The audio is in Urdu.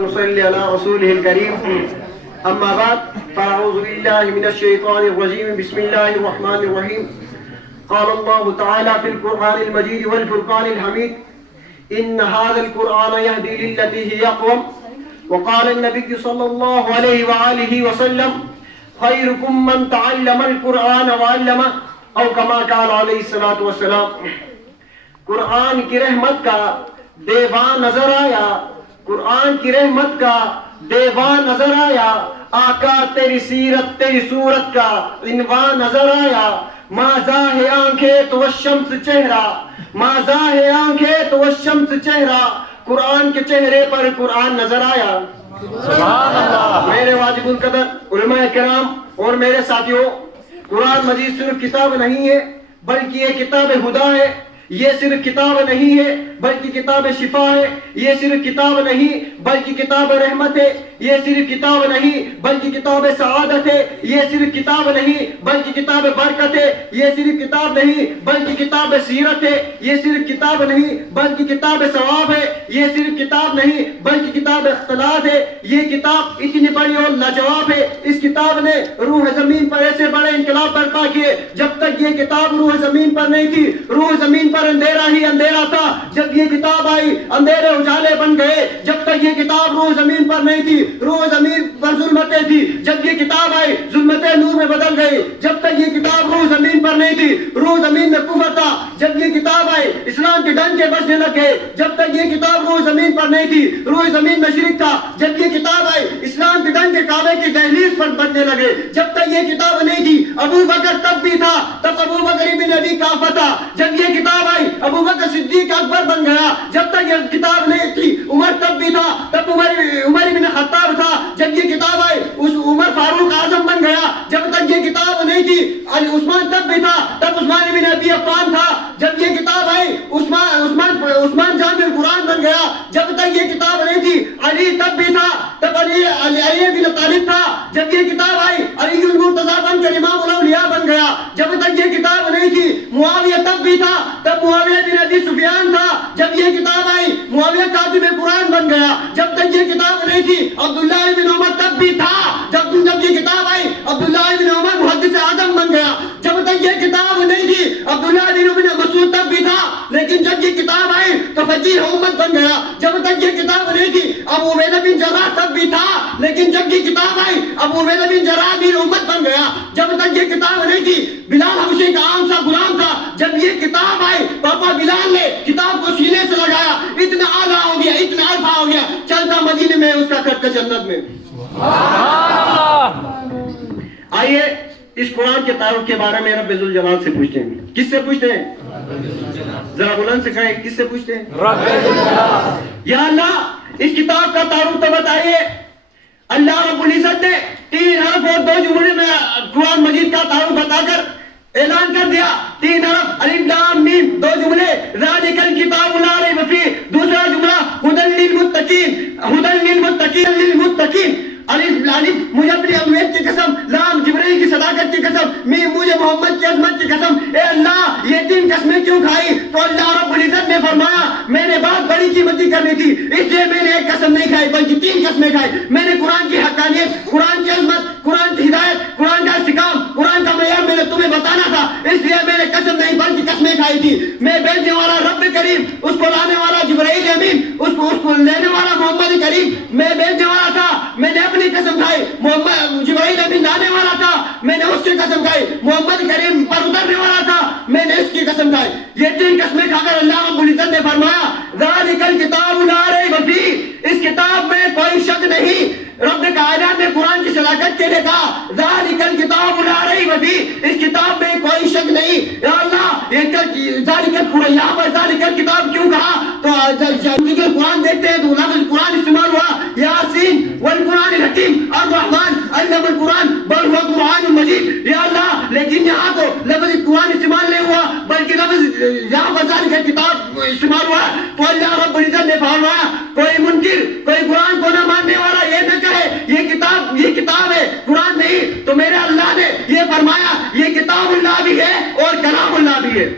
ونصلي على رسوله الكريم أما بعد فأعوذ بالله من الشيطان الرجيم بسم الله الرحمن الرحيم قال الله تعالى في القرآن المجيد والفرقان الحميد إن هذا القرآن يهدي للتي هي أقوم وقال النبي صلى الله عليه وآله وسلم خيركم من تعلم القرآن وعلمه او كما قال علیہ الصلوۃ والسلام. قرآن کی رحمت کا دیوان نظر آیا, قرآن کی رحمت کا دیوان نظر آیا, آقا تیری سیرت تیری صورت کا عنوان نظر آیا. ماذا ہے آنکھیں تو الشمس چہرہ, ماذا ہے آنکھیں تو الشمس چہرہ, قرآن کے چہرے پر قرآن نظر آیا. سبحان اللہ. میرے واجب القدر علماء کرام اور میرے ساتھیوں, قرآن مجید صرف کتاب نہیں ہے بلکہ یہ کتاب خدا ہے. یہ صرف کتاب نہیں ہے بلکہ کتاب شفا ہے. یہ صرف کتاب نہیں بلکہ کتاب رحمت ہے. یہ صرف کتاب نہیں بلکہ کتاب سعادت ہے. یہ صرف کتاب نہیں بلکہ کتاب برکت ہے. یہ صرف کتاب نہیں بلکہ کتاب سیرت ہے. یہ صرف کتاب نہیں بلکہ کتاب ثواب ہے. یہ صرف کتاب نہیں بلکہ کتاب اختلاط ہے. یہ کتاب اتنی بڑی اور لاجواب ہے. اس کتاب نے روح زمین پر ایسے بڑے انقلاب برپا کیے. جب تک یہ کتاب روح زمین پر نہیں تھی, روح زمین پر اندھیرا ہی اندھیرا تھا. جب یہ کتاب آئی اندھیرے اجالے بن گئے. جب تک یہ کتاب روح زمین پر نہیں تھی, روح زمین پر ظلمتیں تھی. جب یہ کتاب آئی ظلمتیں نور میں بدل گئی. جب تک یہ کتاب روح زمین پر نہیں تھی, روح زمین میں کفر تھا. جب یہ کتاب آئی اسلام کے ڈنکے بجنے لگے. جب تک یہ کتاب روح زمین پر نہیں تھی, روح زمین میں شرک تھا. جب یہ کتاب آئی اسلام کے ڈنکے کعبے کی دہلیز پر بجنے لگے. جب تک یہ کتاب نہیں تھی ابو بکر تب بھی تھا, تب ابو بکر ابن ابی قحافہ تھا. جب یہ کتاب آئی ابو بکر صدیق اکبر بن گیا. جب تک یہ کتاب نہیں تھی عمر تب بھی تھا, تب عمر ابن خطاب تھا. جب یہ کتاب آئی اس عمر فاروق اعظم بن گیا. جب تک یہ کتاب نہیں تھی عثمان تب بھی تھا, تب عثمان ابن ابی عفان تھا. جب یہ کتاب آئی عثمان جامع القرآن بن گیا. جب تک یہ کتاب نہیں تھی علی تب بھی تھا, تب علی بن طالب تھا. جب یہ کتاب آئی علی المرتضیٰ بن کر امام الاولیاء بن گیا. جب تک یہ کتاب نہیں تھی معاویہ تب بھی تھا, تب معاویہ بن ابی سفیان تھا. جب یہ کتاب آئی معاویہ کاتب قرآن بن گیا. جب تک یہ کتاب نہیں تھی عبداللہ بن عمر تب بھی تھا. جب یہ کتاب آئی عبداللہ بن عمر محدث اعظم بن گیا. جب تک یہ کتاب نہیں تھی عبداللہ بن مسعود تب بھی تھا. لیکن جب یہ کتاب آئی تو فقیہ امت بن گیا. جب تک یہ کتاب نہیں تھی ابو عبیدہ بن جراح تب بھی تھا. لیکن جب یہ کتاب آئی ابو عبیدہ بن جراح بن امت بن گیا. جب تک یہ کتاب نہیں تھی بلال حبشی کا عام سا غلام تھا. جب یہ کتاب آئی پاپا بلال نے کتاب کو سینے سے لگایا, اتنا اعلیٰ ہو گیا, اتنا عرفہ ہو گیا, چلتا مدینے میں اس کا کٹ جنت میں. آئیے اس قرآن کے تعارف کے بارے میں رب ذوالجلال سے پوچھتے ہیں. کس سے پوچھتے ہیں؟ ذرا بلند سے کہیں, کس سے پوچھتے ہیں؟ رب ذوالجلال. یا اللہ اس کتاب کا تعارف تو بتائیے. اللہ رب العزت نے 3 حرف اور 2 جملے میں قرآن مجید کا تعارف بتا کر اعلان کر دیا. 3 حرف الف لام میم, 2 جملے ذالک الکتاب لا ریب فیہ, دوسرا جملہ ھدی للمتقین, ھدی للمتقین. الف مجھے اپنی الوہیت کی قسم, لام جبرائیل کی صداقت کی قسم, میم مجھے محمد کی عظمت کی قسم. اے اللہ یہ 3 قسمیں کیوں کھائی؟ تو اللہ رب العزت نے فرمایا میں نے بات بڑی قیمتی کرنی تھی اس لیے میں نے 1 قسم نہیں کھائی بلکہ 3 قسمیں کھائی. میں نے قرآن کی حقانیت, قرآن کی عظمت, قرآن کی ہدایت, قرآن کا استقام, قرآن کا معیار میں نے تمہیں بتانا تھا, اس لیے میں نے قسم نہیں بلکہ قسمیں کھائی تھی. میں بھیجنے والا رب کریم, اس کو لانے والا جبرائیل امین, اس کو لینے والا محمد کریم, میں بھیجنے والا تھا, میں نے اپنی قسم کھائی. محمد جبرائیل امین لانے والا تھا, میں نے اس کی قسم کھائی. محمد کریم پر اترنے والا تھا, میں نے اس کی قسم کھائی. یہ 3 قسمیں کھا کر اللہ رب العزت نے فرمایا ذالک الکتاب لا ریب فیہ, اس کتاب میں کوئی شک نہیں. رب کائنات نے قرآن کی صداقت کے لیے کہا ذالک الکتاب لا ریب فیہ, اس کتاب میں کوئی شک نہیں. یا اللہ یہ ذالک یہاں پر ذالک الکتاب کیوں کہا؟ تو قرآن دیکھتے ہیں تو لفظ قرآن استعمال ہوا, یاسین والقرآن الحکیم الرحمن علم القرآن بل هو قرآن مجید. یا اللہ لیکن یہاں تو لفظ قرآن استعمال نہیں ہوا بلکہ لفظ یہاں پر ذالک الکتاب استعمال ہوا. تو اللہ رب العزت نے فرمایا کوئی منکر, کوئی قرآن کو نہ ماننے والا یہ نہ کہے یہ کتاب ہے قرآن نہیں. تو میرے اللہ نے یہ فرمایا یہ کتاب اللہ بھی ہے اور کلام اللہ بھی ہے.